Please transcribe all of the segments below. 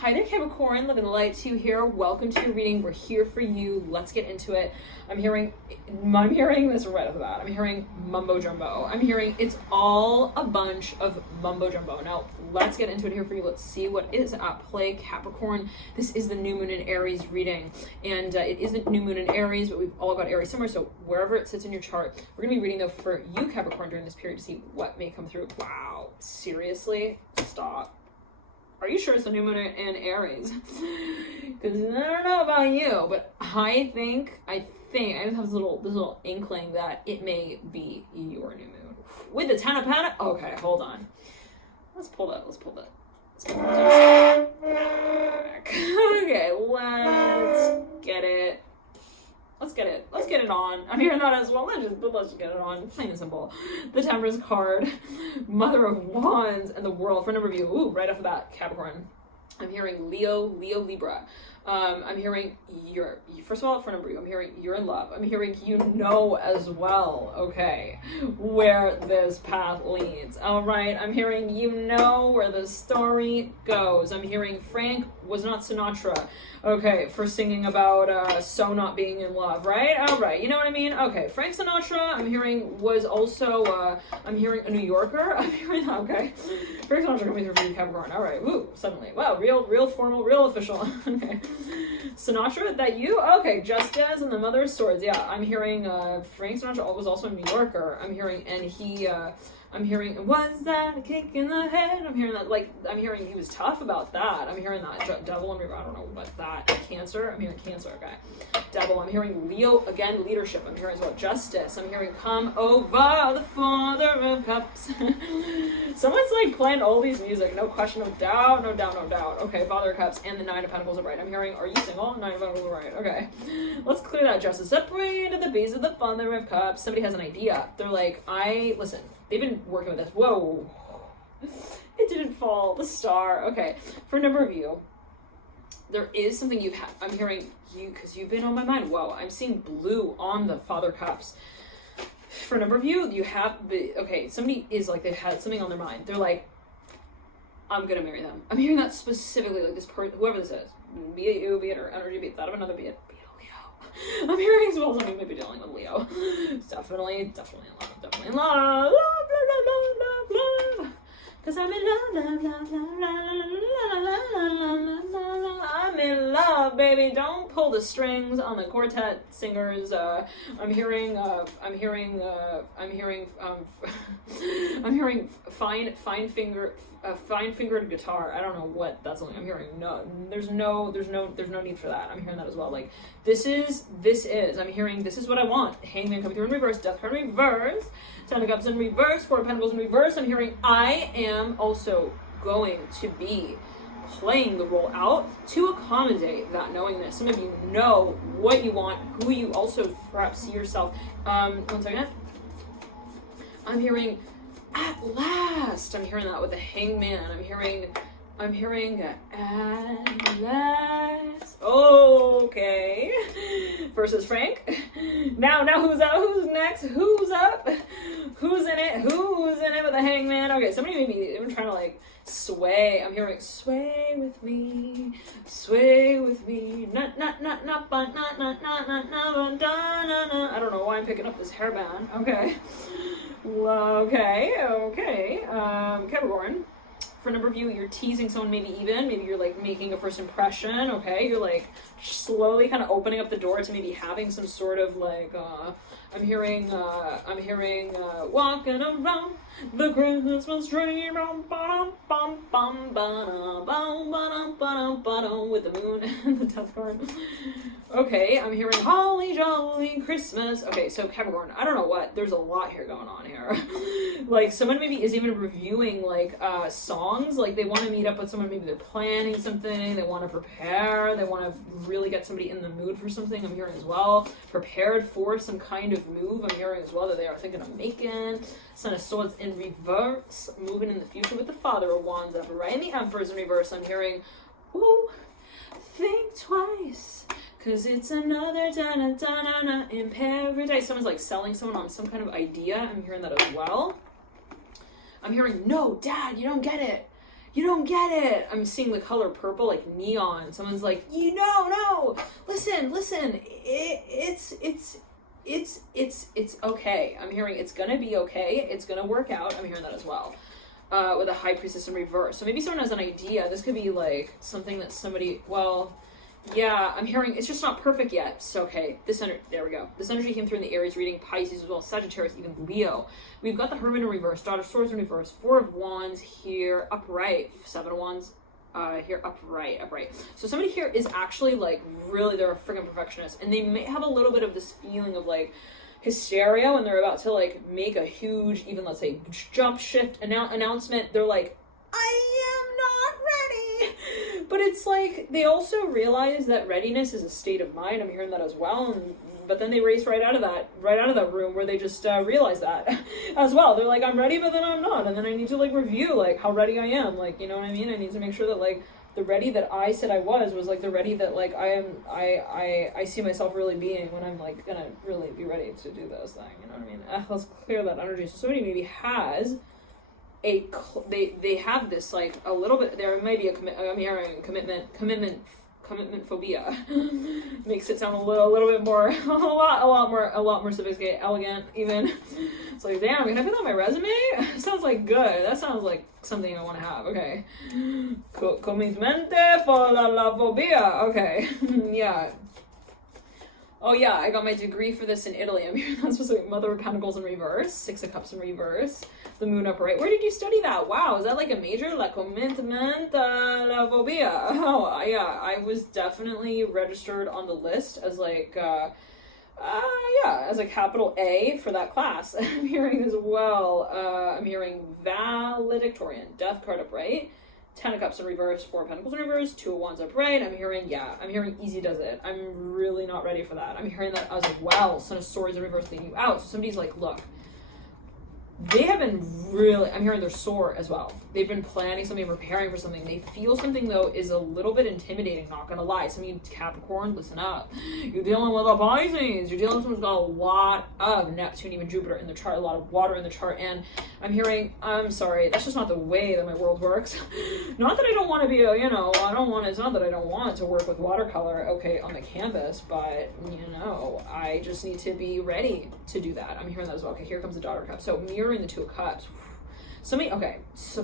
Hi there, Capricorn, living the light to you here. Welcome to your reading. We're here for you. Let's get into it. I'm hearing this right off the bat. I'm hearing mumbo jumbo. I'm hearing it's all a bunch of mumbo jumbo. Now, let's get into it here for you. Let's see what is at play, Capricorn. This is the new moon in Aries reading. And it isn't new moon in Aries, but we've all got Aries somewhere. So wherever it sits in your chart, we're going to be reading, though, for you, Capricorn, during this period to see what may come through. Wow. Seriously? Stop. Are you sure it's a new moon in Aries? Because I don't know about you, but I think I just have this little inkling that it may be your new moon. With the 10 of Pentacles. Okay, hold on. Let's pull that. Okay, let's get it on. I'm hearing that as well. Let's just get it on. Plain and simple. The Temperance card, Mother of Wands, and the World. For a number of you, ooh, right off the bat, Capricorn. I'm hearing Leo, Libra. I'm hearing first of all, for a number of you, I'm hearing you're in love. I'm hearing you know as well, okay, where this path leads. All right, I'm hearing you know where the story goes. I'm hearing Frank was not Sinatra, okay, for singing about so not being in love, right? All right, you know what I mean? Okay, Frank Sinatra, I'm hearing was also, I'm hearing a New Yorker. I'm hearing, okay, Frank Sinatra coming through for you, Capricorn. All right, woo, suddenly, wow, real formal, real official. Okay, Sinatra, that you? Okay, Justice and the Mother of Swords. Yeah, I'm hearing Frank Sinatra was also a New Yorker. I'm hearing, and I'm hearing, was that a kick in the head? I'm hearing that, like, I'm hearing he was tough about that. I'm hearing that Devil and River, I don't know what that, Cancer, I'm hearing Cancer, okay. Devil, I'm hearing Leo, again, leadership. I'm hearing as well, Justice. I'm hearing come over the Father of Cups. Someone's like playing oldies music, no question, no doubt. Okay, Father of Cups and the Nine of Pentacles are right. I'm hearing, are you single? Nine of Pentacles are right, okay. Let's clear that, Justice. Separated the base of the Father of Cups. Somebody has an idea. They're like, listen, they've been working with this. Whoa. It didn't fall. The star. Okay. For a number of you, there is something I'm hearing you, because you've been on my mind. Whoa. I'm seeing blue on the Father Cups. For a number of you, somebody is like, they've had something on their mind. They're like, I'm going to marry them. I'm hearing that specifically, like this person, whoever this is, be it you, be it her energy, be it that of another, be it a Leo. I'm hearing as well something maybe dealing with Leo. Definitely in love. Cause I'm in love. I'm in love, baby. Don't pull the strings on the quartet singers. I'm hearing fine fingered guitar. I don't know what that's only. I'm hearing there's no need for that. I'm hearing that as well. Like this is. I'm hearing this is what I want. Hangman coming through in reverse. Death card in reverse. Ten of Cups in reverse. Four of Pentacles in reverse. I'm hearing I am also going to be playing the role out to accommodate that knowingness. Some of you know what you want, who you also perhaps see yourself. 1 second. I'm hearing at last. I'm hearing that with the Hangman. I'm hearing at last. Okay. Versus Frank. Now who's up? Who's next? Who's up? Who's in it? Who's in it with the Hangman? Okay, somebody may be even trying to like sway. I'm hearing sway with me. I don't know why I'm picking up this hairband. Okay. Capricorn. For a number of you, you're teasing someone, maybe you're like making a first impression, okay? You're like slowly kind of opening up the door to maybe having some sort of like, I'm hearing walking around the Christmas tree, with the moon and the Death card. Okay, I'm hearing holly jolly Christmas. Okay, so Capricorn, I don't know what, there's a lot here going on here. Like someone maybe is even reviewing like songs, like they want to meet up with someone, maybe they're planning something, they want to prepare, they want to really get somebody in the mood for something. I'm hearing as well, prepared for some kind of move. I'm hearing as well that they are thinking of making. Son of Swords in reverse, moving in the future with the Father of Wands up right, and the Emperor's in reverse. I'm hearing, ooh, think twice, cause it's another da-na-da-na-na in paradise. Someone's like selling someone on some kind of idea. I'm hearing that as well. I'm hearing, no, Dad, you don't get it. you don't get it. I'm seeing the color purple, like neon. Someone's like, no, listen, it's okay. I'm hearing it's gonna be okay. It's gonna work out. I'm hearing that as well. With a high priestess in reverse. So maybe someone has an idea. This could be like something that somebody, yeah, I'm hearing it's just not perfect yet. So, okay, there we go. This energy came through in the Aries reading, Pisces as well, Sagittarius, even Leo. We've got the Hermit in reverse, Daughter of Swords in reverse, Four of Wands here, upright, Seven of Wands here, upright. So somebody here is actually like, really, they're a freaking perfectionist. And they may have a little bit of this feeling of like, hysteria when they're about to like make a huge, even let's say jump shift announcement. They're like, I am not ready. But it's like they also realize that readiness is a state of mind. I'm hearing that as well. But then they race right out of that room where they just realize that as well. They're like, I'm ready, but then I'm not. And then I need to like review like how ready I am. Like, you know what I mean? I need to make sure that like the ready that I said I was like the ready that like I see myself really being when I'm like gonna really be ready to do those things. You know what I mean? Let's clear that energy. So somebody maybe has they have this like a little bit. There might be I'm hearing commitment phobia. Makes it sound a little bit more a lot more sophisticated, elegant even. It's like, damn, can I put that on my resume? Sounds like good. That sounds like something I want to have. Okay. Commitmente la phobia. Okay. Yeah. Oh yeah, I got my degree for this in Italy. I'm here. That's supposed to be Mother of Pentacles in reverse, Six of Cups in reverse, the Moon upright. Where did you study that? Wow, is that like a major? La commitment la phobia. Oh yeah, I was definitely registered on the list as like as a capital A for that class. I'm hearing as well. I'm hearing valedictorian, Death card upright. Ten of Cups in reverse, Four of Pentacles in reverse, Two of Wands upright. I'm hearing easy does it. I'm really not ready for that. I'm hearing that as well. Son of Swords in reverse leading you out. So somebody's like, look, they have been really, I'm hearing they're sore as well. They've been planning something, preparing for something. They feel something, though, is a little bit intimidating, not gonna lie. Some of you Capricorn, listen up. You're dealing with a Pisces. You're dealing with someone who's got a lot of Neptune, even Jupiter in the chart, a lot of water in the chart. And I'm hearing, I'm sorry, that's just not the way that my world works. Not that I don't want to be it's not that I don't want to work with watercolor, okay, on the canvas, but, I just need to be ready to do that. I'm hearing that as well. Okay, here comes the Daughter Cup. So mirroring the Two of Cups. So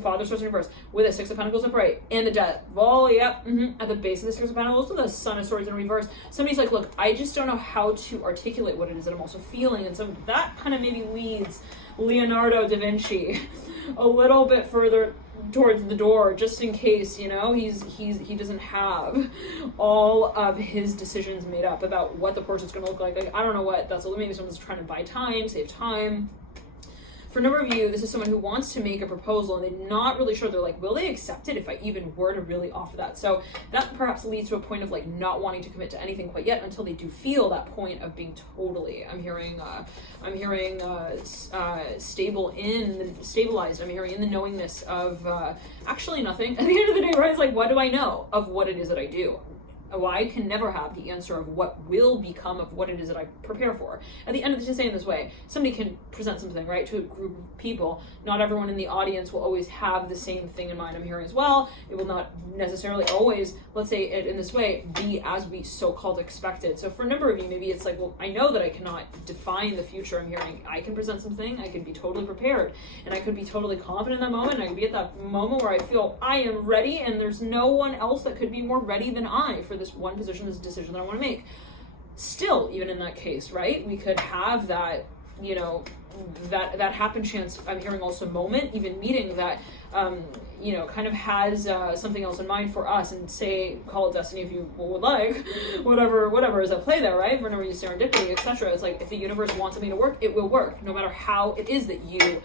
Father Swords in reverse with a Six of Pentacles upright and the Death. Oh, yep. At the base of the Six of Pentacles with the Son of Swords in reverse. Somebody's like, look, I just don't know how to articulate what it is that I'm also feeling. And so that kind of maybe leads Leonardo da Vinci a little bit further towards the door, just in case, he doesn't have all of his decisions made up about what the portrait's going to look like. I don't know what that's. Maybe someone's trying to buy time, save time. For a number of you, this is someone who wants to make a proposal and they're not really sure. They're like, will they accept it if I even were to really offer that? So that perhaps leads to a point of like not wanting to commit to anything quite yet until they do feel that point of being totally. I'm hearing stabilized. I'm hearing in the knowingness of actually nothing. At the end of the day, right? It's like, what do I know of what it is that I do? I can never have the answer of what will become of what it is that I prepare for. At the end of the day, to say in this way, somebody can present something, right, to a group of people. Not everyone in the audience will always have the same thing in mind. I'm hearing as well. It will not necessarily always, let's say it in this way, be as we so-called expected. So for a number of you, maybe it's like, well, I know that I cannot define the future. I'm hearing I can present something, I can be totally prepared, and I could be totally confident in that moment. I could be at that moment where I feel I am ready, and there's no one else that could be more ready than I for this one position, this decision that I want to make. Still, even in that case, right, we could have that, that happen chance. I'm hearing also moment, even meeting that, kind of has something else in mind for us, and say, call it destiny if you would like, whatever is at play there, right? Whenever you serendipity, etc. It's like if the universe wants something to work, it will work, no matter how it is that you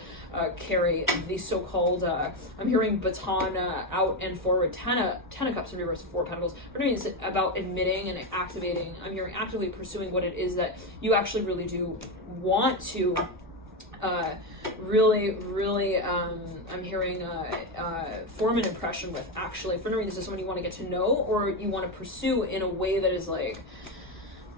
carry the so-called, I'm hearing baton out and forward, ten of Cups in reverse, Four of Pentacles. For me, it's about admitting and activating. I'm hearing actively pursuing what it is that you actually really do want to really, I'm hearing form an impression with. Actually, for no reason, this is someone you want to get to know or you want to pursue in a way that is like,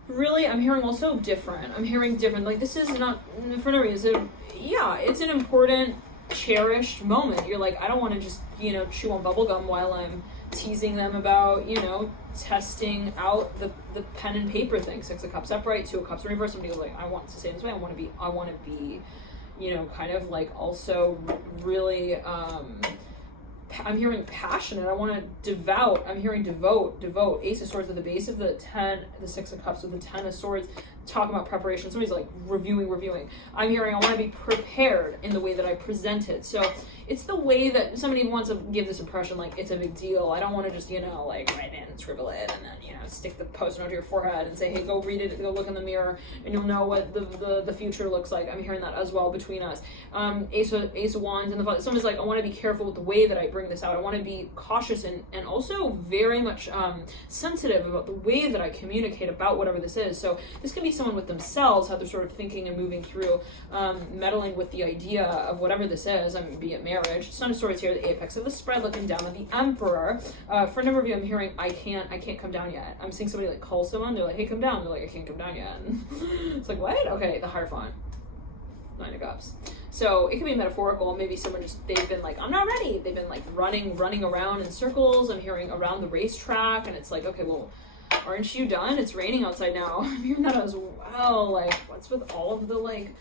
really, I'm hearing also different. I'm hearing different. Like, this is not, for no reason, yeah, it's an important cherished moment. You're like, I don't want to just, you know, chew on bubblegum while I'm teasing them about, you know, testing out the pen and paper thing. 6 of Cups upright, 2 of Cups in reverse. Somebody was like, I want to say this way, I want to be, you know, kind of like also really, I'm hearing passionate. I want to devout. I'm hearing devote. Ace of Swords at the base of the 10, the 6 of Cups with the 10 of Swords, talking about preparation. Somebody's like reviewing. I'm hearing I want to be prepared in the way that I present it. So it's the way that somebody wants to give this impression like it's a big deal. I don't want to just, you know, like write in and scribble it and then, you know, stick the post-it note to your forehead and say, hey, go read it, go look in the mirror, and you'll know what the future looks like. I'm hearing that as well between us. Ace of Wands and the Father. Somebody's like, I want to be careful with the way that I bring this out. I want to be cautious and also very much sensitive about the way that I communicate about whatever this is. So this can be someone with themselves, how they're sort of thinking and moving through, meddling with the idea of whatever this is. I mean, be it marriage. Son of Swords here, the apex of the spread, looking down at the Emperor. For a number of you, I'm hearing I can't come down yet. I'm seeing somebody like call someone. They're like, hey, come down. They're like, I can't come down yet. It's like, what? Okay, the Hierophant. 9 of Cups. So it could be metaphorical. Maybe someone they've been like, I'm not ready. They've been like running around in circles. I'm hearing around the racetrack, and it's like, okay, well, aren't you done? It's raining outside now. I'm hearing that as well. Like, what's with all of the like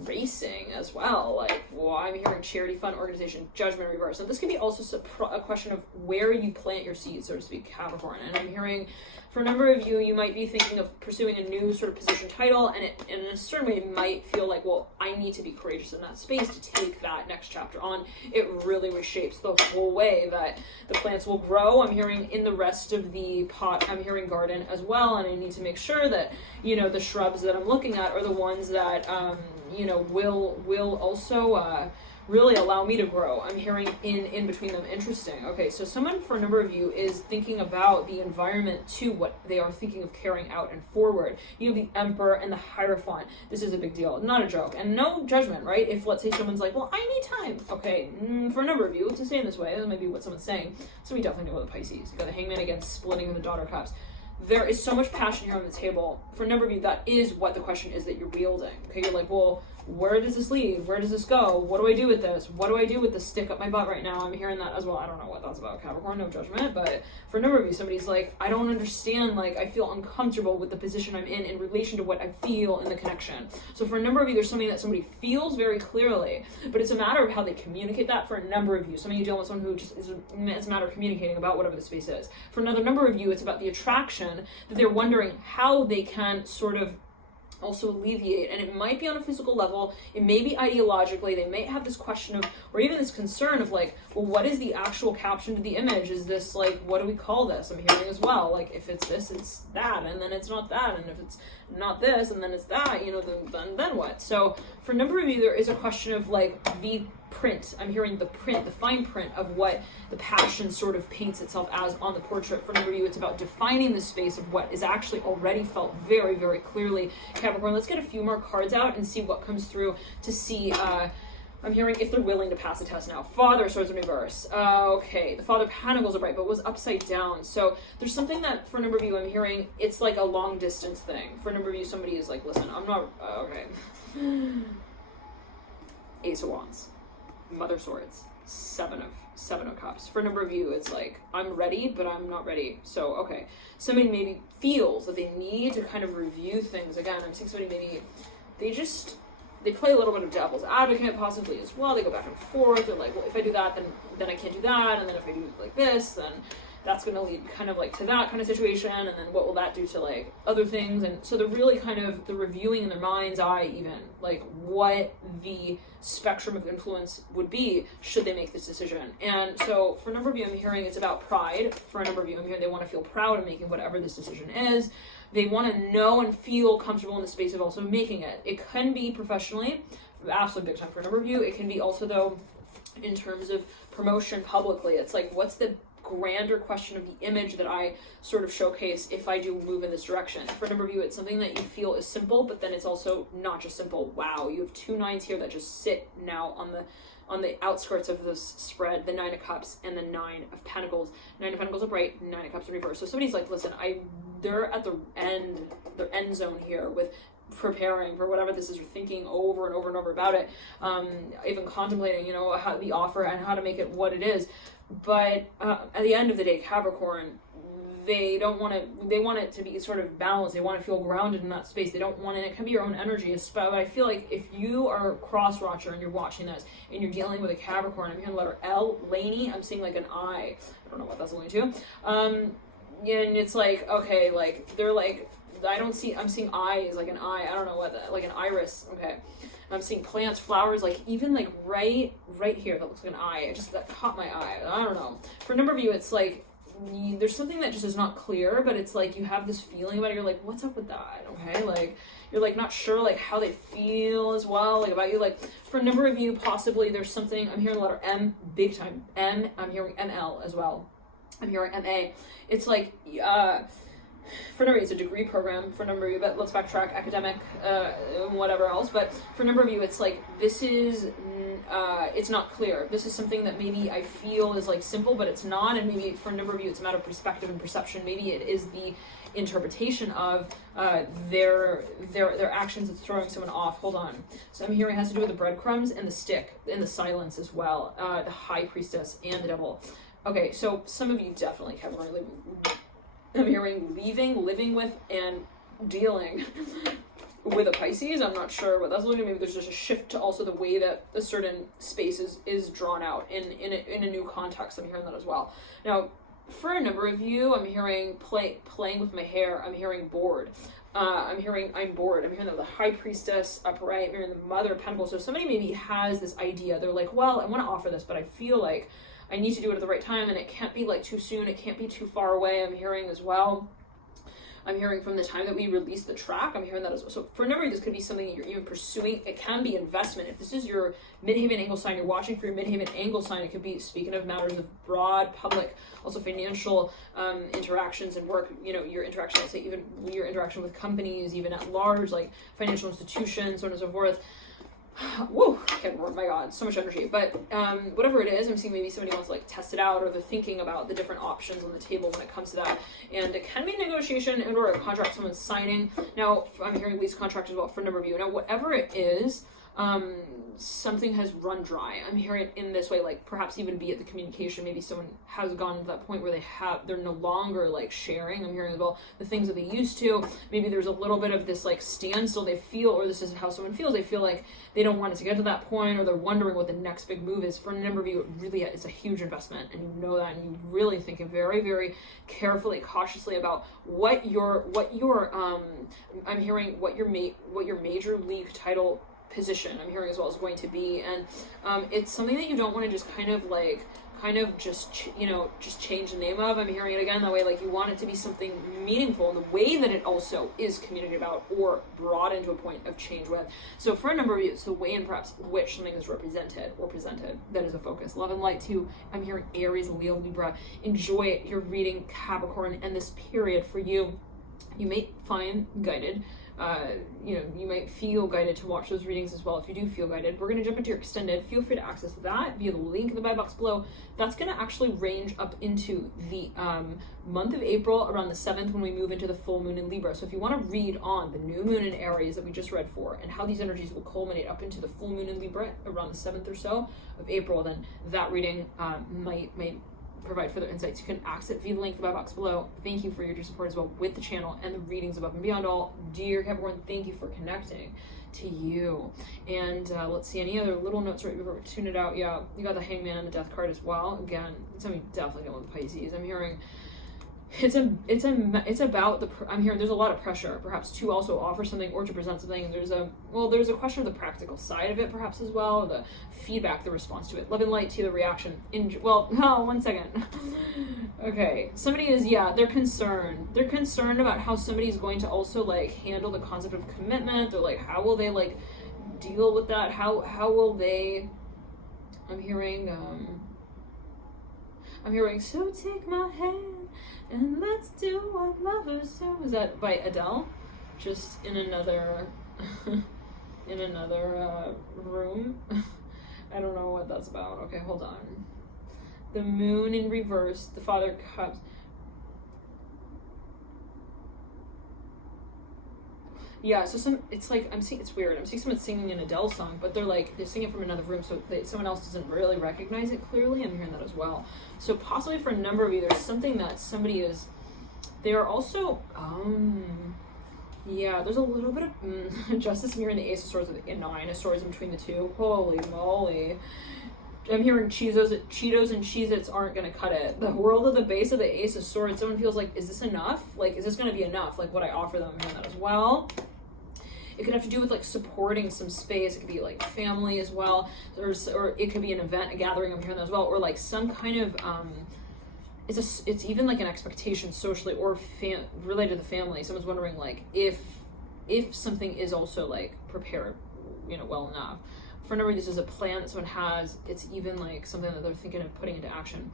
racing as well? Like, well, I'm hearing charity, fund, organization, judgment, reverse. And this can be also a question of where you plant your seeds, so to speak, Capricorn. And I'm hearing for a number of you, you might be thinking of pursuing a new sort of position title, and it in a certain way might feel like, well, I need to be courageous in that space to take that next chapter on. It really reshapes the whole way that the plants will grow. I'm hearing in the rest of the pot, I'm hearing garden as well, and I need to make sure that, you know, the shrubs that I'm looking at are the ones that, you know, will also really allow me to grow. I'm hearing in between them. Interesting. Okay, so someone for a number of you is thinking about the environment to what they are thinking of carrying out and forward. You have the Emperor and the Hierophant. This is a big deal, not a joke, and no judgment, right? If let's say someone's like, well, I need time. Okay, for a number of you, to say in this way, that might be what someone's saying. So we definitely know the Pisces. You got the Hangman against splitting the Daughter of Cups. There is so much passion here on the table. For a number of you, that is what the question is that you're wielding. Okay, you're like, well, where does this lead? Where does this go? What do I do with this? What do I do with this stick up my butt right now? I'm hearing that as well. I don't know what that's about, Capricorn, no judgment. But for a number of you, somebody's like, I don't understand. Like, I feel uncomfortable with the position I'm in relation to what I feel in the connection. So for a number of you, there's something that somebody feels very clearly, but it's a matter of how they communicate that. For a number of you, some of you deal with someone who just it's a matter of communicating about whatever the space is. For another number of you, it's about the attraction that they're wondering how they can sort of also alleviate, and it might be on a physical level, it may be ideologically, they may have this question of, or even this concern of like, well, what is the actual caption to the image? Is this like, what do we call this? I'm hearing as well, like if it's this, it's that, and then it's not that, and if it's not this, and then it's that, you know, then what? So for a number of you, there is a question of like the print. I'm hearing the print, the fine print of what the passion sort of paints itself as on the portrait. For a number of you, it's about defining the space of what is actually already felt very, very clearly. Capricorn, let's get a few more cards out and see what comes through to see, I'm hearing if they're willing to pass the test now. Father, Swords in reverse. Okay, the Father of Pentacles are right, but was upside down. So there's something that, for a number of you, I'm hearing, it's like a long distance thing. For a number of you, somebody is like, listen, I'm not, okay. Ace of Wands. Mother Swords, seven of Cups. For a number of you, it's like, I'm ready, but I'm not ready. So, okay. Somebody maybe feels that they need to kind of review things. Again, I'm seeing somebody maybe, they play a little bit of devil's advocate possibly as well. They go back and forth. They're like, well, if I do that, then I can't do that. And then if I do it like this, then that's going to lead kind of like to that kind of situation. And then what will that do to like other things? And so they're really kind of, the reviewing in their mind's eye even, like what the spectrum of influence would be should they make this decision. And so for a number of you, I'm hearing it's about pride. For a number of you, I'm hearing they want to feel proud of making whatever this decision is. They want to know and feel comfortable in the space of also making it. It can be professionally, absolutely big time for a number of you. It can be also though, in terms of promotion publicly. It's like, what's the grander question of the image that I sort of showcase if I do move in this direction. For a number of you, it's something that you feel is simple, but then it's also not just simple. Wow, you have 2 9s here that just sit now on the outskirts of this spread, the 9 of Cups and the 9 of Pentacles. 9 of Pentacles upright, 9 of Cups in reverse. So somebody's like, listen, they're at their end zone here with preparing for whatever this is, you're thinking over and over and over about it, even contemplating, you know, how the offer and how to make it what it is. But at the end of the day, Capricorn, they want it to be sort of balanced. They want to feel grounded in that space. They don't want it can be your own energy. But I feel like if you are a cross-watcher and you're watching this and you're dealing with a Capricorn, I'm hearing the letter L, Laney, I'm seeing like an I. I don't know what that's going to. And it's like, okay, like, they're like, I'm seeing eyes, like an eye, I don't know what that, like an iris, okay. I'm seeing plants, flowers, like even like right here, that looks like an eye. That caught my eye. I don't know. For a number of you, it's like, there's something that just is not clear, but it's like you have this feeling about it. You're like, what's up with that? Okay, like you're like not sure like how they feel as well, like about you. Like for a number of you, possibly there's something. I'm hearing the letter M, big time. M. I'm hearing ML as well. I'm hearing MA. It's like for a number of you, it's a degree program for a number of you, but let's backtrack, academic, whatever else. But for a number of you, it's like, this is, it's not clear. This is something that maybe I feel is like simple, but it's not. And maybe for a number of you, it's a matter of perspective and perception. Maybe it is the interpretation of their actions that's throwing someone off. Hold on. So I'm hearing it has to do with the breadcrumbs and the stick and the silence as well. The high priestess and the devil. Okay, so some of you definitely, Capricorn, I'm hearing living with, and dealing with a Pisces. I'm not sure what that's looking at. Maybe there's just a shift to also the way that a certain space is drawn out in a new context. I'm hearing that as well. Now, for a number of you, I'm hearing playing with my hair. I'm hearing bored. I'm bored. I'm hearing the high priestess upright. I'm hearing the mother of pentacles. So somebody maybe has this idea. They're like, well, I want to offer this, but I feel like I need to do it at the right time, and it can't be like too soon. It can't be too far away. I'm hearing as well. I'm hearing from the time that we release the track. I'm hearing that as well. So for a number of you, this could be something that you're even pursuing. It can be investment. If this is your midheaven angle sign, you're watching for your midheaven angle sign. It could be, speaking of matters of broad public, also financial interactions and work. You know, your interaction. I'd say even your interaction with companies, even at large, like financial institutions, so on and so forth. Whoa, my God, so much energy. But whatever it is, I'm seeing maybe somebody wants to like test it out, or they're thinking about the different options on the table when it comes to that. And it can be a negotiation and or a contract someone's signing. Now, I'm hearing lease contract as well for a number of you. Now, whatever it is, something has run dry. I'm hearing it in this way, like perhaps even be it the communication. Maybe someone has gone to that point where they're no longer like sharing. I'm hearing as well the things that they used to. Maybe there's a little bit of this like standstill they feel, or this is how someone feels. They feel like they don't want it to get to that point, or they're wondering what the next big move is. For a number of you, it really is a huge investment, and you know that, and you really think very, very carefully, cautiously about what your I'm hearing what your major league title position, I'm hearing as well, is going to be. And it's something that you don't want to just kind of just change the name of. I'm hearing it again that way, like you want it to be something meaningful in the way that it also is communicated about or brought into a point of change with. So for a number of you, it's the way and perhaps which something is represented or presented that is a focus. Love and light too. I'm hearing Aries, Leo, Libra. Enjoy your reading, Capricorn, and this period for you. You may find guided. You might feel guided to watch those readings as well. If you do feel guided, we're going to jump into your extended. Feel free to access that via the link in the buy box below. That's going to actually range up into the month of April, around the 7th, when we move into the full moon in Libra. So if you want to read on the new moon in Aries that we just read for, and how these energies will culminate up into the full moon in Libra around the 7th or so of April, then that reading might provide further insights. You can access via the link in the buy box below. Thank you for your support as well with the channel and the readings above and beyond all. Dear Capricorn, thank you for connecting to you. And let's see, any other little notes right before we tune it out? Yeah, you got the Hangman and the Death card as well. Again, something definitely going with the Pisces. I'm hearing it's about I'm hearing there's a lot of pressure, perhaps to also offer something or to present something. And there's a question of the practical side of it, perhaps as well, the feedback, the response to it. Love and light to the reaction. One second. Okay, somebody is, they're concerned. They're concerned about how somebody's going to also like handle the concept of commitment. They're like, how will they like deal with that? How will they? I'm hearing, so take my hand and let's do what lovers do. Is that by Adele? Just in another room. I don't know what that's about. Okay, hold on. The moon in reverse, the Father of Cups. Yeah, so it's like, it's weird. I'm seeing someone singing an Adele song, but they're singing from another room, so someone else doesn't really recognize it clearly. I'm hearing that as well. So possibly for a number of you, there's something that somebody is, they are also, yeah, there's a little bit of justice mirroring the Ace of Swords with a Nine of Swords in between the two. Holy moly. I'm hearing Cheetos and Cheez-Its aren't going to cut it. The world of the base of the Ace of Swords, someone feels like, is this enough? Like, is this going to be enough? Like, what I offer them, I'm hearing that as well. It could have to do with, like, supporting some space. It could be, like, family as well. Or it could be an event, a gathering, I'm hearing that as well. Or, like, some kind of, it's even, like, an expectation socially or related to the family. Someone's wondering, like, if something is also, like, prepared, you know, well enough. For a number of this is a plan that someone has. It's even like something that they're thinking of putting into action.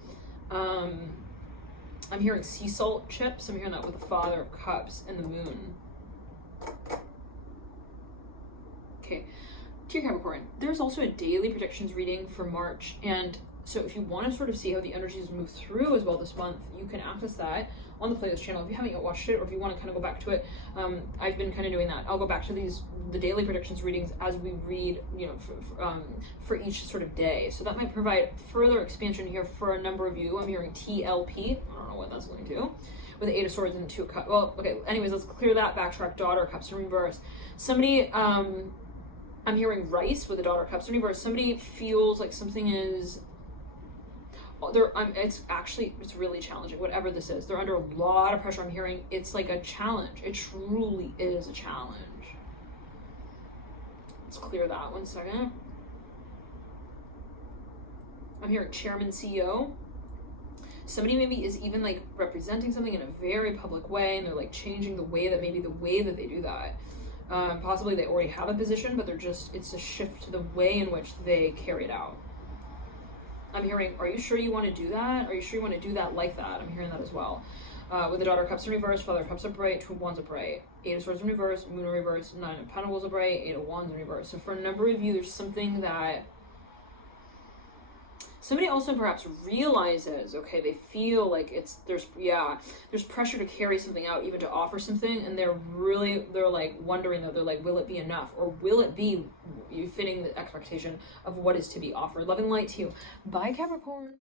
I'm hearing sea salt chips. I'm hearing that with the Father of Cups and the Moon. Okay, dear Capricorn, there's also a daily predictions reading for March, and so if you want to sort of see how the energies move through as well this month, you can access that on the playlist channel if you haven't yet watched it, or if you want to kind of go back to it. I've been kind of doing that. I'll go back to the daily predictions readings as we read, you know, for each sort of day. So that might provide further expansion here for a number of you. I'm hearing TLP. I don't know what that's going to. With the Eight of Swords and Two of Cups. Well, okay. Anyways, let's clear that. Backtrack. Daughter of Cups in reverse. Somebody. I'm hearing Rice with the Daughter of Cups in reverse. Somebody feels like something is. It's really challenging, whatever this is. They're under a lot of pressure. I'm hearing it's like a challenge. It truly is a challenge. Let's clear that 1 second. I'm hearing Chairman, CEO. Somebody maybe is even like representing something in a very public way, and they're like changing the way that they do that. Possibly they already have a position, but it's a shift to the way in which they carry it out. I'm hearing, are you sure you want to do that? Are you sure you want to do that like that? I'm hearing that as well. With the Daughter of Cups in reverse, Father of Cups upright, Two of Wands upright, Eight of Swords in reverse, Moon in reverse, Nine of Pentacles upright, Eight of Wands in reverse. So for a number of you, there's something that somebody also perhaps realizes, okay, they feel like there's pressure to carry something out, even to offer something, and they're like wondering, though, they're like, will it be enough? Or will it be you fitting the expectation of what is to be offered? Love and light to you. Bye, Capricorn.